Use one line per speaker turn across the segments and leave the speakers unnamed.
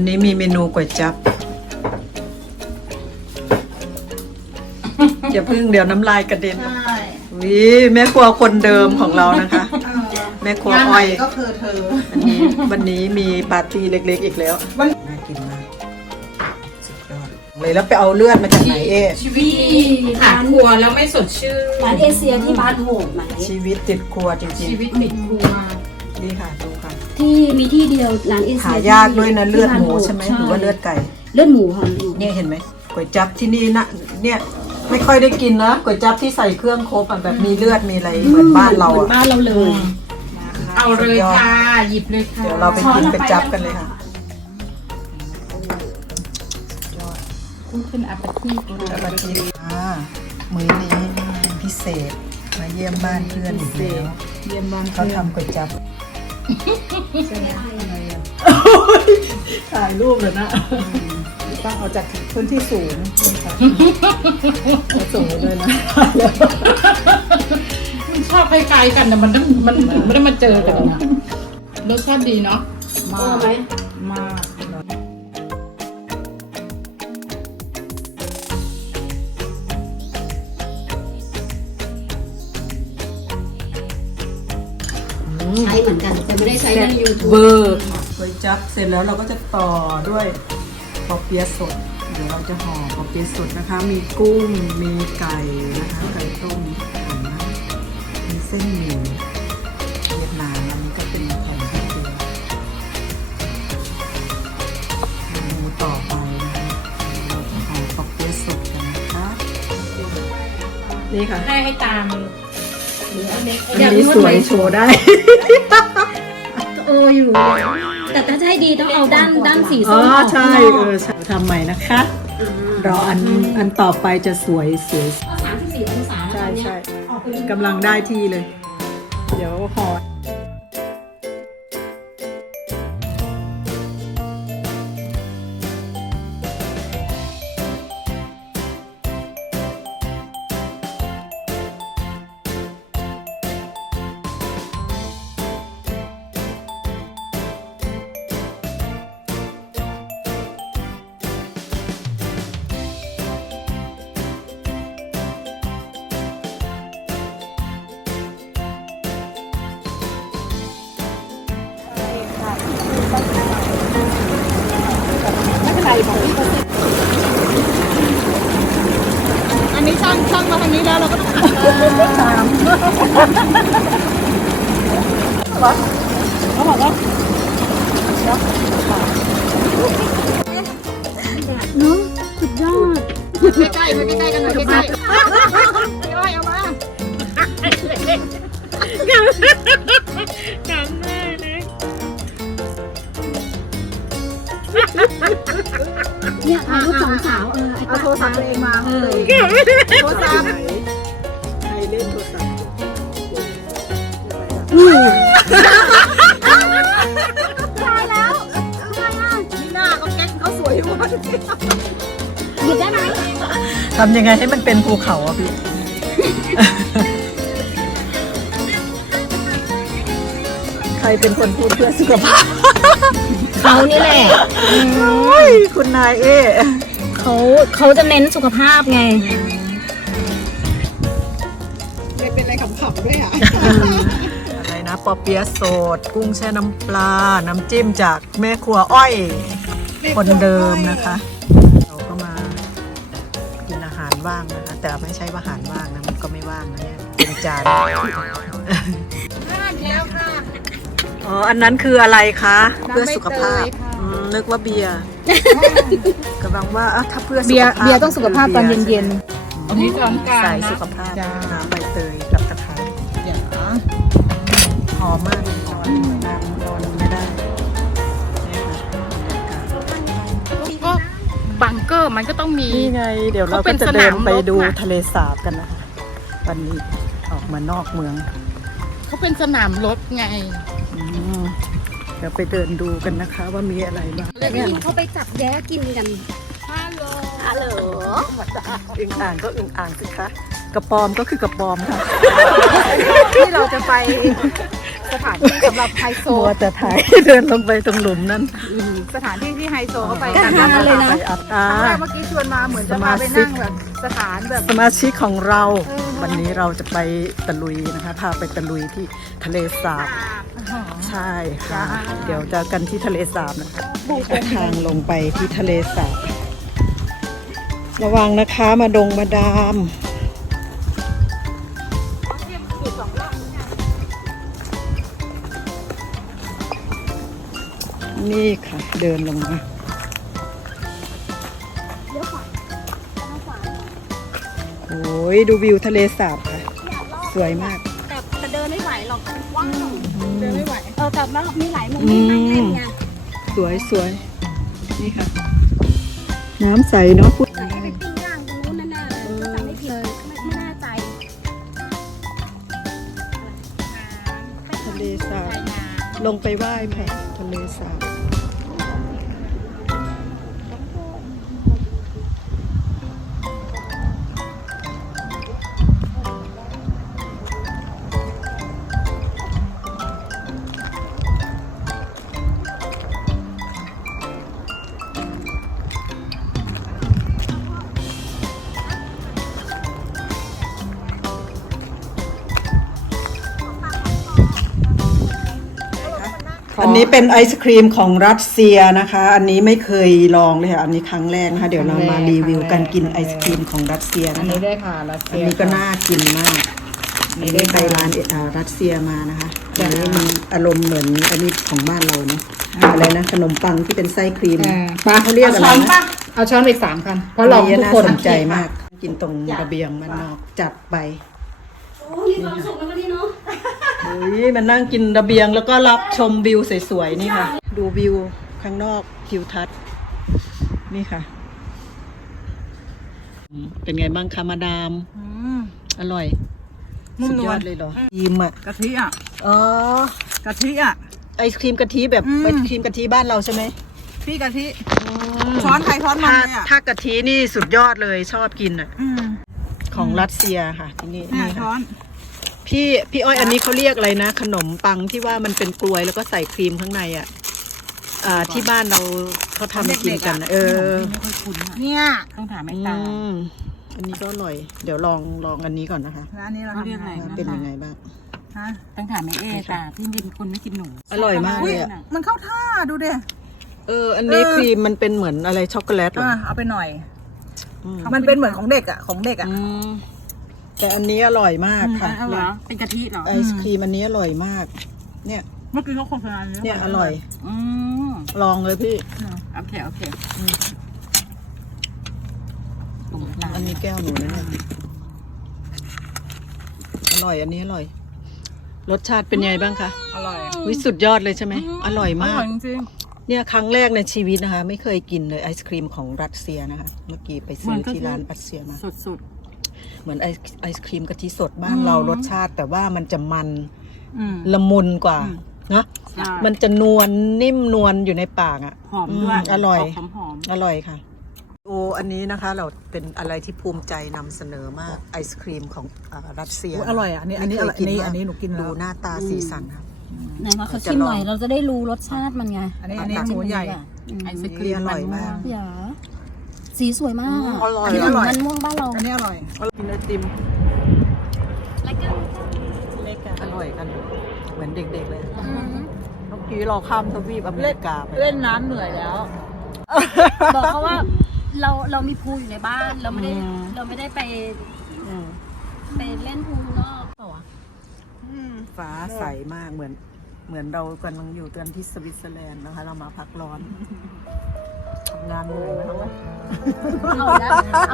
นี้มีเมนูก๋วยจั๊บอย่าพึ่งเดี๋ยวน้ำลายกระเด็นวิแม่ครัวคนเดิมของเรานะคะแม่ครัวอ้อย
ก็คือเธอ
วันนี้มีปาร์ตี้เล็กๆอีกแล้วน่ากินมากสุดยอดเลยแล้วไปเอาเลือดมาจากไหน
ชีวิตขาดครัวแล้วไม่สดชื่น
ร้านเอเชียที่บ้านโหดไหม
ชีวิตติดครัวจริงๆ
ชีวิตติดครัว
นี่ค่ะดูค่ะ
ที่มีที่เดียวร้านเอเชีย
หายากด้วยนะเลือดหมูใช่ไหมหรือว่าเลือดไก่
เลือดหมูค่ะ
เนี่ยเห็นไหมก๋วยจั๊บที่นี่นะเนี่ยไม่ค่อยได้กินนะก๋วยจั๊บที่ใส่เครื่องครบแบบมีเลือดมีอะไรเหมือนบ้านเราอ่ะ
บ้านเราเลย
เอาเลยค่ะหยิบเลยค่ะ
เดี๋ยวเราไปกินเป็นจั๊บกันเลยค่ะ
ขึ้นอัปปี้
มื้อนี้พิเศษมาเยี่ยมบ้านเพื่อนอีกแล้ว
เยี่ยมบ้าน
เขาทำก๋วยจั๊บถ่ายรูปเลยนะต้องเอาจากพื้นที่สูงสูงเลยนะ
มันชอบคล้ายๆกันแต่มันไม่ได้มาเจอกันนะรสชาติดีเนาะ
มาไหม
มา
ใช้เหมือนกันแต่ไม่ได้ใช้ใน YouTube
เบอร์ก๋วยจั๊บเสร็จแล้วเราก็จะต่อด้วยปอเปี๊ยะสดเดี๋ยวเราจะห่อปอเปี๊ยะสดนะคะมีกุ้งมีไก่นะคะไก่ต้มมีเส้นหมี่เวียดนามอันนี้ก็เป็นของเวียดนามเมนูต่อไปนะคะเราจะห่อปอเปี๊ยะสดกันนะคะนี่ค่ะ
ให้ตามหรืออัน
นี้สวยโชว์ได้
อยู่แต่ถ้าให้ดีต้องเอาด้านสีส้ม
ใช่ใช่ทำใหม่นะคะรออันต่อไปจะสวย
34 องศา
ใช่กำลังได้ที่เลยเดี๋ยวห่อ
อันนี้ช่างมาทางนี้แล้วเราก็ต้องตามเขาบอกว่า
เนาะสุดยอด
ใกล้ๆกันหน่อยใกล้ๆพี่อ้อยเอามาจำได้เลย
เนี่ยเอาลูกสาว
เอาโทรศัพท์ตัวเองมาโทรศัพท์ใครเล่นโทรศัพท์
ตายแล้ว
นี่หน้าเขาแก๊กเขาสวยอยู่วะ
หยิบได้ไหม
ทำยังไงให้มันเป็นภูเขาอ่ะพี่ใครเป็นคนพูดเพื่อสุขภาพ
เขานี่แหละ
คุณนาย
เขาจะเน้นสุขภาพไง
ไม่เป็นอะไรขำๆด้วยอ่ะ
อะไรนะปอเปี๊ยะสดกุ้งแช่น้ำปลาน้ำจิ้มจากแม่ครัวอ้อยคนเดิมนะคะเราก็มากินอาหารว่างนะคะแต่ไม่ใช่อาหารว่างนะมันก็ไม่ว่างนะเนี่ยเป็นจาน
แล้วค่ะ
อ๋ออันนั้นคืออะไรคะเพื่อสุขภาพนึกว่าเบียร์กำลังว่าถ้าเพื่อสุขภาพ
เบียร์ต้องสุขภาพตอนเย็นๆอันนี้ตอนกลาง
ใส่สุขภาพน้ำใบเตยกับตะไคร้หอมมากนอนไม่ได้
ก็บังเกอร์มันก็ต้องมี
นี่ไงเดี๋ยวเราก็จะเดินไปดูทะเลสาบกันนะคะวันนี้ออกมานอกเมือง
เขาเป็นสนามรถไง
เดี๋ยวไปเดินดูกันนะคะว่ามีอะไรบ้าง
เขาไปจับแย้กินกัน
ฮัลโหล
อึ่งอ่างก็อึ่งอ่างสิคะกระปอมก็คือกระปอมค่ะที่เราจะไป
สถานที่สำหรับไฮโซ
มัวแต่ถ่าย เดินลงไปตรงหลุมนั้น
สถานที่ที่ไฮโซเขาไป
ก็
กัน
หาเลยนะ
ไปอัด
ครั้งแรกเมื่อกี้ชวนมาเหมือนจะพาไปนั่งแบบสถานแบบ
สมาชิกของเรา วันนี้เราจะไปตะลุยนะคะพาไปตะลุยที่ทะเลสาบใช่ค่ะเดี๋ยวเจอกันที่ทะเลสาบนะคะทางลงไปที่ทะเลสาบระวังนะคะมาดงมาดามนี่ค่ะเดินลงมาโอ้ยดูวิวทะเลสาบค่ะสวยมาก
แต่เดินไม่ไหวหรอกว้าว
เดินไม่ไหว
แต่ว่ามีหลายมุมที่นั่งเล่นไง
สวยสวยนี่ค่ะ น้ำใสเนาะ
แต่ไปปิ้งย่างตรงนู้นแน่ๆเลยก็จำไม่ผิดไม่แน่ใจ
ทะเลสาบลงไปไหว้ค่ะทะเลสาบอันนี้เป็นไอศครีมของรัสเซียนะคะ อันนี้ไม่เคยลองเลยค่ะ อันนี้ครั้งแรกนะคะ เดี๋ยวเรามารีวิวการกินไอศครีมของรัสเซีย
อัน
นะคะ
นี้ได้ค่ะรัส
อั
เซี
น
ย
นี้ก็น่ากินมากอันนี้ได้ไปร้านรัสเซียมานะคะอันนี้มันอารมณ์เหมือนอันนี้ของบ้านเราเนาะอะไรนะขนมปังที่เป็นไส้ครีม
ปลา
เขาเรียกอะไรนะ
เอาช้อนไป3 คันเพราะเรา
อันนี้
ทุก
น่า
คน
สนใจมาก กินตรงระเบียงมันนอกจัดไป
โอ้มีความสุขนะวันนี้เนาะ
โอ้ยมันนั่งกินระเบียงแล้วก็รับชมวิวสวยๆนี่ค่ะ ดูวิวข้างนอกทิวทัศน์นี่ค่ะเป็นไงบ้างคะมาดามอร่อยสุดยอดเลยเหรอครีมอ่ะ
กะทิอ่ะ
อ๋อก
ะทิอ่ะ
ไอศครีมกะทิแบบไอศครีมกะทิบ้านเราใช่ไหม
พี่กะทิช้อนใครช้อนมันเลยอ่ะ
ถ้ากะทินี่สุดยอดเลยชอบกินอ่ะของรัสเซียค่ะที่นี่
นี่
นี่
ช้อ
ค่ะ
น
พี่อ้อยอันนี้เขาเรียกอะไรนะ ขนมปังที่ว่ามันเป็นกลวยแล้วก็ใส่ครีมข้างในอ่ะที่บ้านเราเขาทำกินกันนะ
เนี่ยต้องถามไอ้ตา
อันนี้ก็อร่อย เดี๋ยวลองอันนี้ก่อนนะคะ
ร้านนี้เราทำยังไง
ว่าเป็นยังไงบ้าง
ฮะ
ต้องถามแม่แต่พี่เป็นคนไม่กินหนู
อร่อยมากเลยอ่ะ
มันเข้าท่าดูดิ
อันนี้ครีมมันเป็นเหมือนอะไรช็อกโกแลตเหรอ
เอาไปหน่อย
อืม
มันเป็นเหมือนของเด็กอ่ะของเด็กอ่ะ
แต่อันนี้อร่อยมากค่ะ
เหรอเป็นกะทิเหรอ
ไอศครีมอันนี้อร่อยมาก เนี่ย
เมื่อกี้เขาโฆษณา
เนี่ยอร่อย
อืม
ลองเลยพี่
โอเค
อันนี้แก้วหนูนะเนี่ยอร่อยอันนี้อร่อย รสชาติเป็นไงบ้างคะ
อร่อย
วิสุดยอดเลยใช่ไหมอร่อย
อ
มาก
ร่อยจริง
เนี่ยครั้งแรกในชีวิตนะคะ ไม่เคยกินเลยไอศครีมของรัสเซียนะคะ เมื่อกี้ไปซื้อที่ร้านรัสเซียมา
สุด
เหมือนไอศครีมกะทิสดบ้านเรารสชาติ แต่ว่ามันจะมัน
ๆ
ละมุนกว่านะ
ๆใช่
มันจะนวลนิ่มนวลอยู่ในปากอ่ะ
หอมด้วย
อร่อย
หอม
อร่อยค่ะโอ้อันนี้นะคะเราเป็นอะไรที่ภูมิใจนำเสนอมากไอศครีมของรัสเซีย
อร่อยอ่ะอันนี้อร่อยอันนี้หนูกินแล้ว
ดูหน้าตาสีสันค่ะ
ไหนมาเขาชิมหน่อยเราจะได้รู้รสชาติมันไง
อันนี้หมูใหญ่
ไอศครี
อ
ม
ร่อยมาก
อย่าสีสวยมากอ่ะ
อร่อย
อันนี้เหมือนมันม่วงบ้านเรา
อันนี้อร่อย
กินไอติม
แล้วก็
อร่อยกัน เหมือนเด็กๆเลยเมื่อกี้เราข้ามทวีปอเมริกาไป
เล่นน้ำเหนื่อยแล้ว
บอกเขาว่าเรามีพูลอยู่ในบ้านเราไม่ได้ไปเล่นพูลนอกเปล่าวะ
ฟ้าใสมากเหมือนเรากำลังอยู่กันที่สวิตเซอร์แลนด์นะคะ เรามาพักร้อนทำงานเหนื่อยมากเลย
เอาละ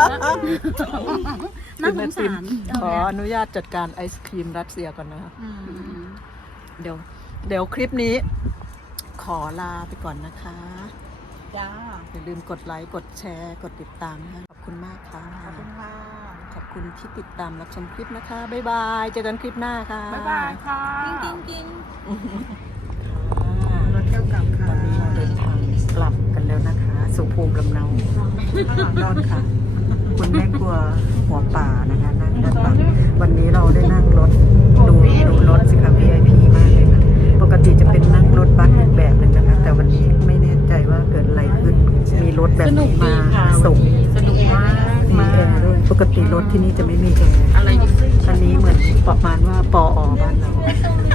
น่าสงสาร
ขออนุญาตจัดการไอศครีมรัสเซียก่อนนะคะเดี๋ยวคลิปนี้ ขอลาไปก่อนนะคะ
จ้า
อย่าลืมกดไลค์กดแชร์กดติดตามนะคะขอบคุณมากค่ะ
ขอบคุณค่ะ
ขอบคุณที่ติดตามรับชมคลิปนะคะบ๊ายบายเจอกันคลิปหน้าค่ะ
บ๊ายบายค่ะ
กิ้ง
รถเที่ยวกลับค่ะ
วันนี้เราเดินทางกลับกันแล้วนะคะสู่ภูมิลำเนาดอนค่ะ คุณแม่ครัวหัวป่านะคะนั่งด้านหลังวันนี้เราได้นั่งรถดูรถสิคะ VIP มากเลยค่ะถแบบนี้มาส่ง
สนุกมาก
มีแอร์ด้วยปกติรถที่นี่จะไม่มีแอร์
อะไร
อันนี้เหมือนประมาณว่าปอบ้านเรา